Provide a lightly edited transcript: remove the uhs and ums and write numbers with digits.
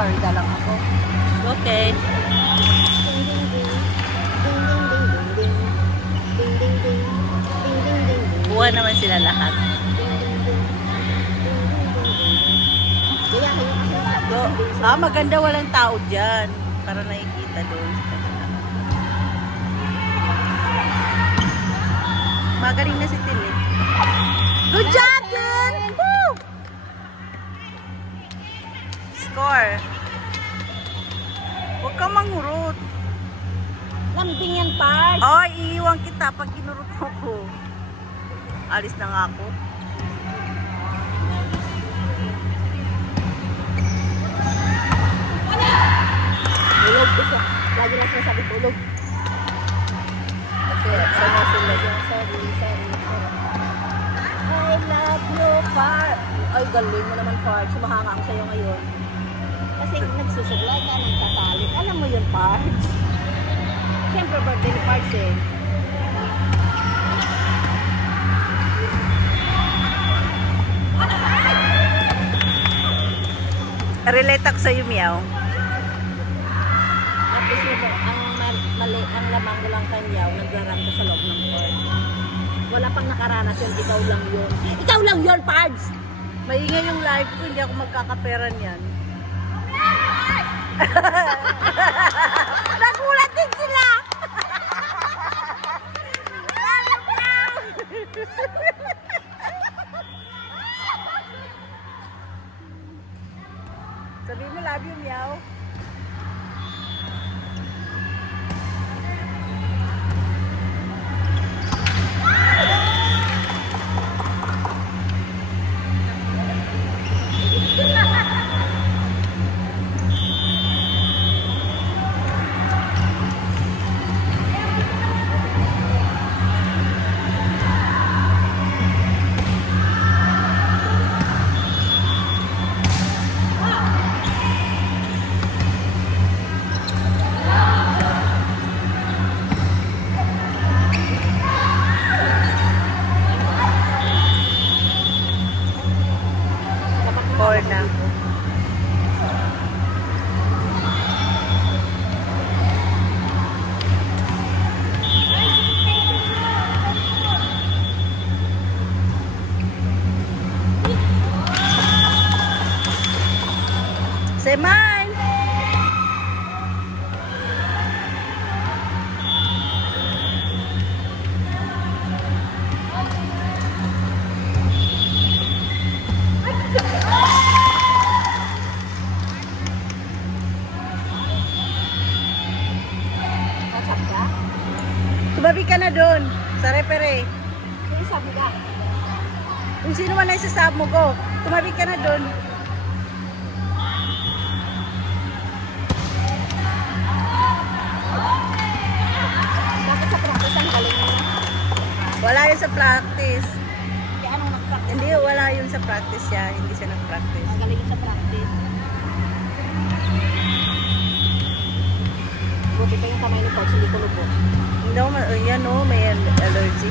Parida lang ako. Okay. Buha naman sila lahat. Maganda walang tao dyan. Para nakikita doon. Magaling na si Tilly. Good job, Tin! Woo! Score. Huwag kang mangurot. Lambing yan, Park. Oh, iiwan kita pag kinurot mo ko. Alis na nga ako. Tulog. Lagi na sinasabi tulog. Kasi sana sila dyan. Sorry. I love you, Park. Ay, galing mo naman, Park. Sumahanga ako sa'yo ngayon. Kasi nagsusuglay ka, nagtatalit. Alam mo yun, Park. Siyempre, birthday ni Park eh. Relate ako sa'yo, Meow. Tapos ang lamang walang kanyaw, nagraranda sa loob ng Park. Wala pang nakaranas yun, ikaw lang yun. Ikaw lang yun, Parks! Maingay yung live ko, hindi ako magkakaperan yan. Nagulat din sila! Sabihin mo, love you, Meow. Na. Say mine. Tumabi ka na doon, sa repere. Sino sabi ka? Kung sino man ay sasab mo ko, tumabi ka na doon. Bakit sa practice ang galing mo? Wala yun sa practice. Kaya anong nag-practice? Hindi, wala yun sa practice siya. Hindi siya nag-practice. Ang galing sa practice. Buti pa yung kamay ni Coach, hindi ko lubog. Hindi, yan o, may allergy.